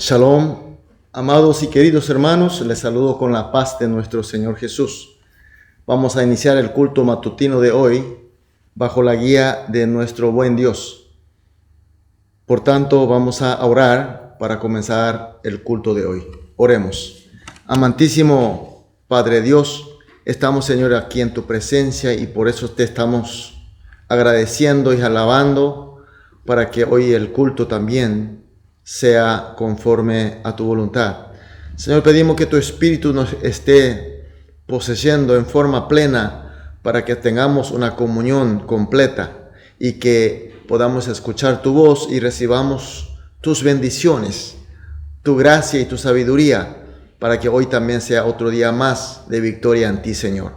Shalom, amados y queridos hermanos, les saludo con la paz de nuestro Señor Jesús. Vamos a iniciar el culto matutino de hoy bajo la guía de nuestro buen Dios. Por tanto, vamos a orar para comenzar el culto de hoy. Oremos. Amantísimo Padre Dios, estamos, Señor, aquí en tu presencia y por eso te estamos agradeciendo y alabando para que hoy el culto también sea conforme a tu voluntad. Señor, pedimos que tu Espíritu nos esté poseyendo en forma plena para que tengamos una comunión completa y que podamos escuchar tu voz y recibamos tus bendiciones, tu gracia y tu sabiduría, para que hoy también sea otro día más de victoria en ti, Señor.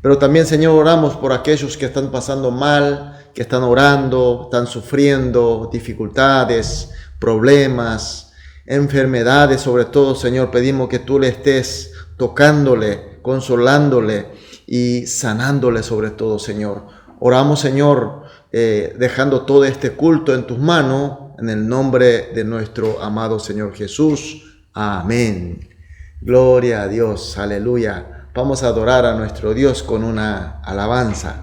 Pero también, Señor, oramos por aquellos que están pasando mal, que están orando, están sufriendo dificultades, problemas, enfermedades, sobre todo, Señor, pedimos que tú le estés tocándole, consolándole y sanándole sobre todo, Señor. Oramos, Señor, dejando todo este culto en tus manos, en el nombre de nuestro amado Señor Jesús. Amén. Gloria a Dios, aleluya. Vamos a adorar a nuestro Dios con una alabanza.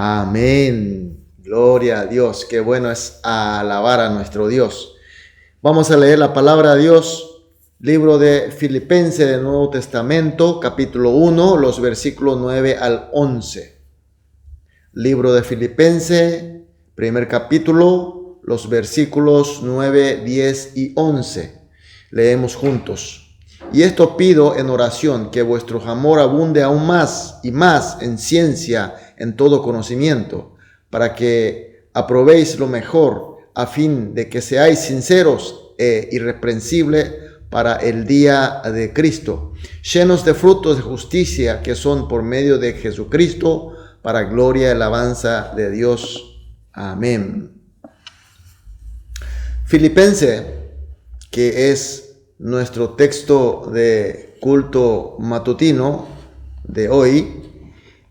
Amén. Gloria a Dios. Qué bueno es alabar a nuestro Dios. Vamos a leer la palabra de Dios, libro de Filipenses del Nuevo Testamento, capítulo 1, los versículos 9 al 11. Libro de Filipenses, primer capítulo, los versículos 9, 10 y 11. Leemos juntos. Y esto pido en oración, que vuestro amor abunde aún más y más en ciencia, en todo conocimiento, para que aprobéis lo mejor, a fin de que seáis sinceros e irreprensibles para el día de Cristo, llenos de frutos de justicia que son por medio de Jesucristo, para gloria y alabanza de Dios. Amén. Filipenses, que es nuestro texto de culto matutino de hoy,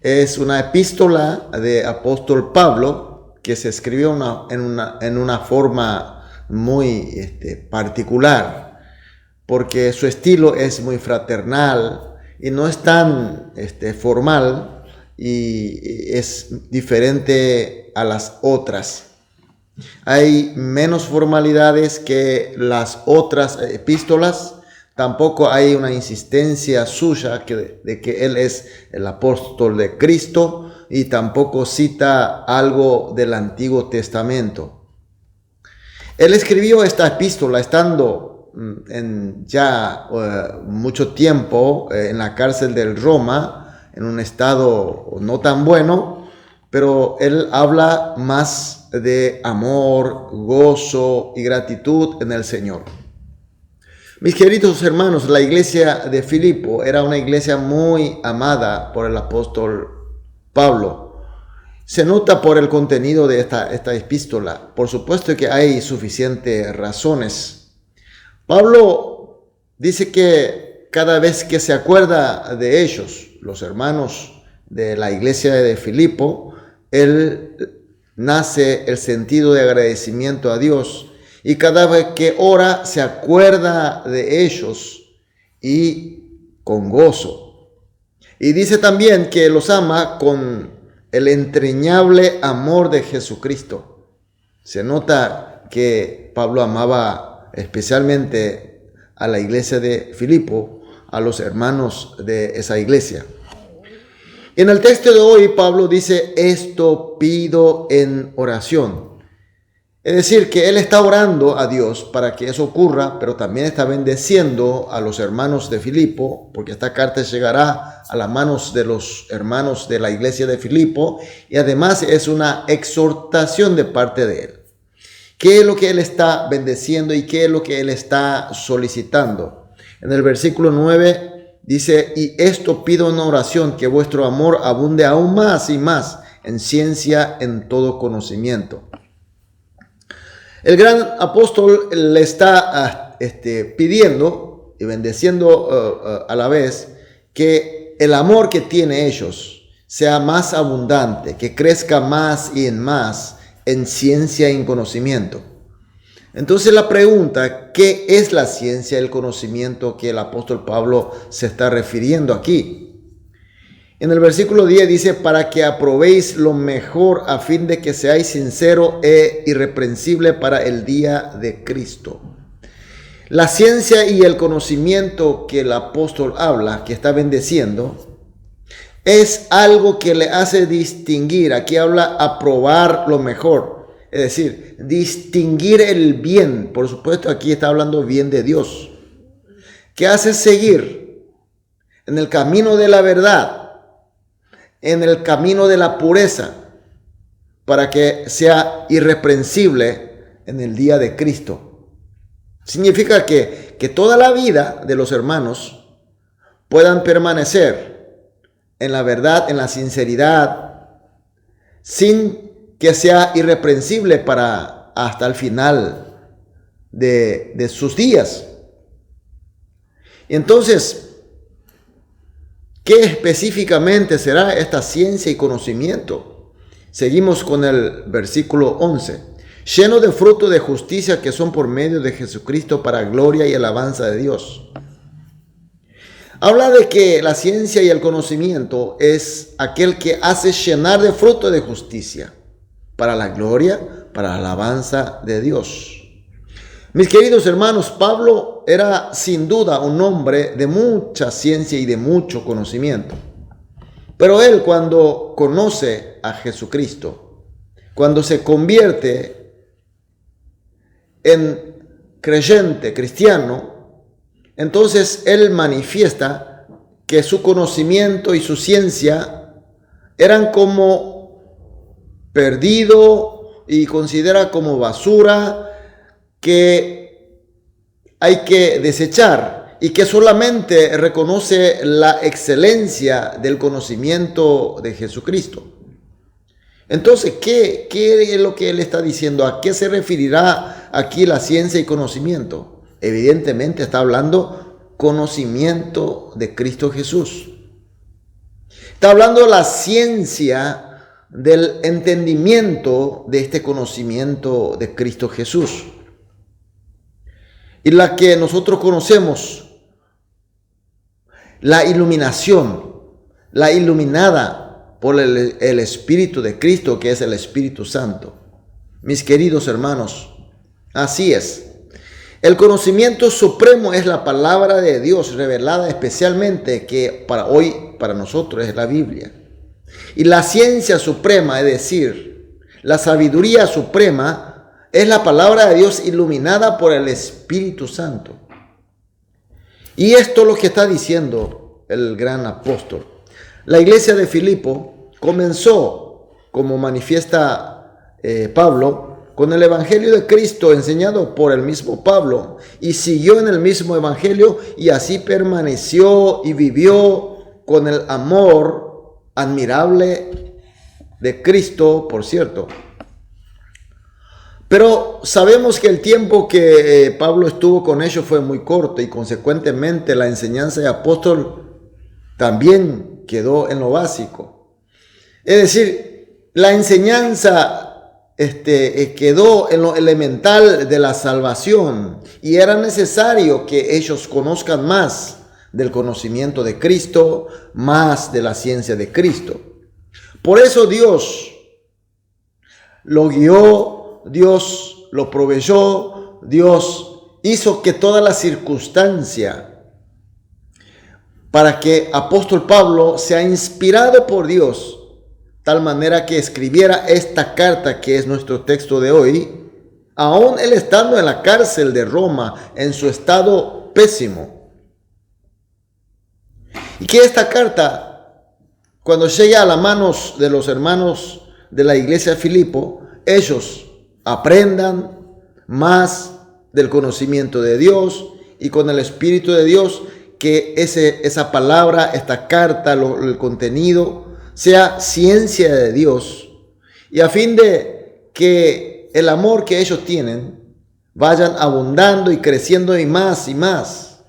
es una epístola de apóstol Pablo que se escribió en una forma muy particular, porque su estilo es muy fraternal y no es tan formal, y es diferente a las otras. Hay menos formalidades que las otras epístolas. Tampoco hay una insistencia suya de que él es el apóstol de Cristo, y tampoco cita algo del Antiguo Testamento. Él escribió esta epístola estando mucho tiempo en la cárcel de Roma, en un estado no tan bueno, pero él habla más de amor, gozo y gratitud en el Señor. Mis queridos hermanos, la iglesia de Filipo era una iglesia muy amada por el apóstol Pablo. Se nota por el contenido de esta epístola. Por supuesto que hay suficientes razones. Pablo dice que cada vez que se acuerda de ellos, los hermanos de la iglesia de Filipo, él nace el sentido de agradecimiento a Dios. Y cada vez que ora se acuerda de ellos y con gozo. Y dice también que los ama con el entrañable amor de Jesucristo. Se nota que Pablo amaba especialmente a la iglesia de Filipo, a los hermanos de esa iglesia. En el texto de hoy Pablo dice: esto pido en oración. Es decir, que él está orando a Dios para que eso ocurra, pero también está bendeciendo a los hermanos de Filipo, porque esta carta llegará a las manos de los hermanos de la iglesia de Filipo, y además es una exhortación de parte de él. ¿Qué es lo que él está bendeciendo y qué es lo que él está solicitando? En el versículo 9 dice: y esto pido en oración, que vuestro amor abunde aún más y más en ciencia, en todo conocimiento. El gran apóstol le está pidiendo y bendeciendo a la vez que el amor que tiene ellos sea más abundante, que crezca más y más en ciencia y en conocimiento. Entonces la pregunta: ¿qué es la ciencia y el conocimiento que el apóstol Pablo se está refiriendo aquí? En el versículo 10 dice: para que aprobéis lo mejor, a fin de que seáis sincero e irreprensible para el día de Cristo. La ciencia y el conocimiento que el apóstol habla, que está bendeciendo, es algo que le hace distinguir. Aquí habla aprobar lo mejor, es decir, distinguir el bien. Por supuesto, aquí está hablando bien de Dios, que hace seguir en el camino de la verdad, en el camino de la pureza, para que sea irreprensible en el día de Cristo. Significa que toda la vida de los hermanos puedan permanecer en la verdad, en la sinceridad, sin que sea irreprensible para hasta el final de sus días. Y entonces, ¿qué específicamente será esta ciencia y conocimiento? Seguimos con el versículo 11. Lleno de fruto de justicia que son por medio de Jesucristo, para gloria y alabanza de Dios. Habla de que la ciencia y el conocimiento es aquel que hace llenar de fruto de justicia para la gloria, para la alabanza de Dios. Mis queridos hermanos, Pablo era sin duda un hombre de mucha ciencia y de mucho conocimiento. Pero él, cuando conoce a Jesucristo, cuando se convierte en creyente, cristiano, entonces él manifiesta que su conocimiento y su ciencia eran como perdido y considera como basura que hay que desechar y que solamente reconoce la excelencia del conocimiento de Jesucristo. Entonces, ¿qué es lo que él está diciendo? ¿A qué se referirá aquí la ciencia y conocimiento? Evidentemente está hablando conocimiento de Cristo Jesús. Está hablando de la ciencia del entendimiento de este conocimiento de Cristo Jesús. Y la que nosotros conocemos, la iluminación, la iluminada por el Espíritu de Cristo, que es el Espíritu Santo. Mis queridos hermanos, así es. El conocimiento supremo es la palabra de Dios revelada especialmente, que para nosotros es la Biblia. Y la ciencia suprema, es decir, la sabiduría suprema, es la palabra de Dios iluminada por el Espíritu Santo. Y esto es lo que está diciendo el gran apóstol. La iglesia de Filipo comenzó, como manifiesta Pablo, con el Evangelio de Cristo enseñado por el mismo Pablo, y siguió en el mismo Evangelio y así permaneció y vivió con el amor admirable de Cristo, por cierto. Pero sabemos que el tiempo que Pablo estuvo con ellos fue muy corto y consecuentemente la enseñanza de apóstol también quedó en lo básico. Es decir, la enseñanza quedó en lo elemental de la salvación y era necesario que ellos conozcan más del conocimiento de Cristo, más de la ciencia de Cristo. Por eso Dios lo guió, Dios lo proveyó, Dios hizo que toda la circunstancia para que apóstol Pablo sea inspirado por Dios, tal manera que escribiera esta carta que es nuestro texto de hoy, aún él estando en la cárcel de Roma, en su estado pésimo. Y que esta carta, cuando llegue a las manos de los hermanos de la iglesia de Filipo, ellos aprendan más del conocimiento de Dios y con el Espíritu de Dios, que esa palabra, esta carta, el contenido, sea ciencia de Dios, y a fin de que el amor que ellos tienen vayan abundando y creciendo y más,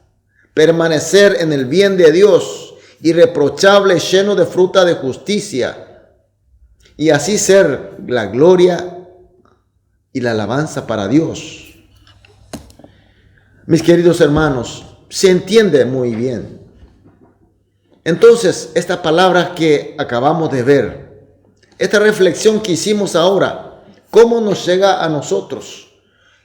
permanecer en el bien de Dios, irreprochable, lleno de fruta de justicia, y así ser la gloria y la alabanza para Dios. Mis queridos hermanos, se entiende muy bien. Entonces, esta palabra que acabamos de ver, esta reflexión que hicimos ahora, ¿cómo nos llega a nosotros?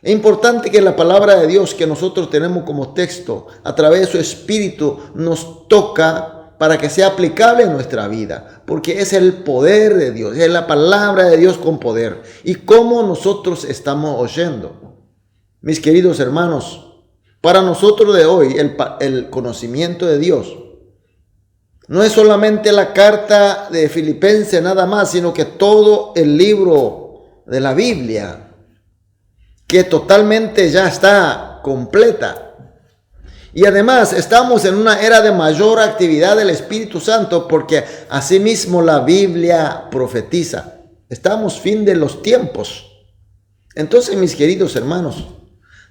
Es importante que la palabra de Dios que nosotros tenemos como texto, a través de su Espíritu, nos toca para que sea aplicable en nuestra vida, porque es el poder de Dios, es la palabra de Dios con poder. ¿Y cómo nosotros estamos oyendo? Mis queridos hermanos, para nosotros de hoy, el conocimiento de Dios no es solamente la carta de Filipenses nada más, sino que todo el libro de la Biblia, que totalmente ya está completa. Y además estamos en una era de mayor actividad del Espíritu Santo, porque asimismo la Biblia profetiza. Estamos fin de los tiempos. Entonces, mis queridos hermanos,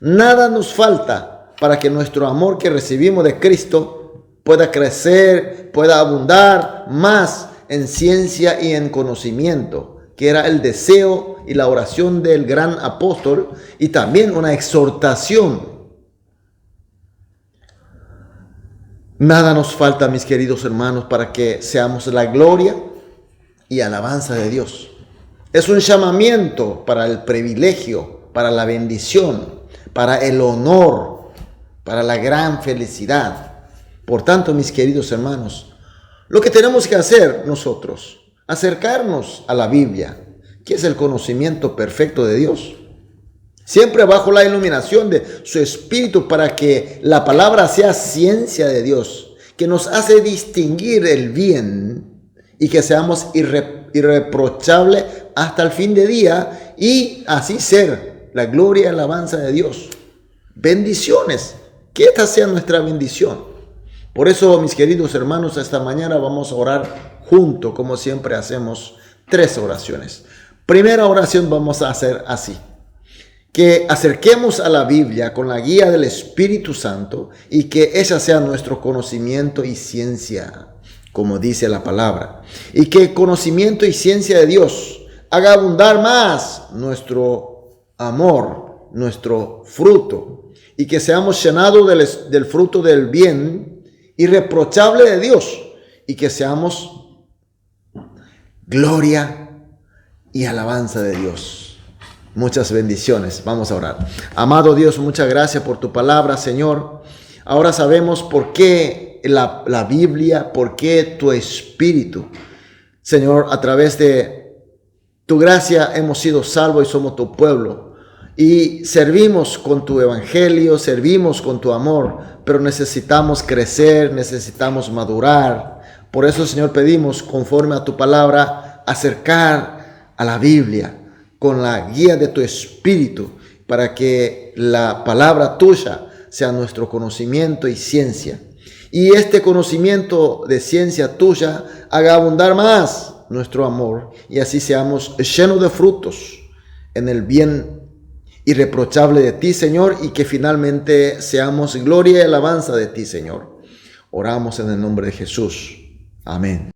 nada nos falta para que nuestro amor que recibimos de Cristo pueda crecer, pueda abundar más en ciencia y en conocimiento, que era el deseo y la oración del gran apóstol, y también una exhortación. Nada nos falta, mis queridos hermanos, para que seamos la gloria y alabanza de Dios. Es un llamamiento para el privilegio, para la bendición, para el honor, para la gran felicidad. Por tanto, mis queridos hermanos, lo que tenemos que hacer nosotros, acercarnos a la Biblia, que es el conocimiento perfecto de Dios, siempre bajo la iluminación de su Espíritu, para que la palabra sea ciencia de Dios, que nos hace distinguir el bien y que seamos irreprochables hasta el fin de día, y así ser la gloria y alabanza de Dios. Bendiciones, que esta sea nuestra bendición. Por eso, mis queridos hermanos, esta mañana vamos a orar juntos, como siempre hacemos, 3 oraciones. Primera oración vamos a hacer así: que acerquemos a la Biblia con la guía del Espíritu Santo y que ella sea nuestro conocimiento y ciencia, como dice la palabra. Y que el conocimiento y ciencia de Dios haga abundar más nuestro amor, nuestro fruto, y que seamos llenados del fruto del bien irreprochable de Dios, y que seamos gloria y alabanza de Dios. Muchas bendiciones. Vamos a orar. Amado Dios, muchas gracias por tu palabra, Señor. Ahora sabemos por qué la Biblia, por qué tu Espíritu. Señor, a través de tu gracia hemos sido salvos y somos tu pueblo. Y servimos con tu evangelio, servimos con tu amor, pero necesitamos crecer, necesitamos madurar. Por eso, Señor, pedimos, conforme a tu palabra, acercar a la Biblia con la guía de tu Espíritu, para que la palabra tuya sea nuestro conocimiento y ciencia. Y este conocimiento de ciencia tuya haga abundar más nuestro amor, y así seamos llenos de frutos en el bien irreprochable de ti, Señor, y que finalmente seamos gloria y alabanza de ti, Señor. Oramos en el nombre de Jesús. Amén.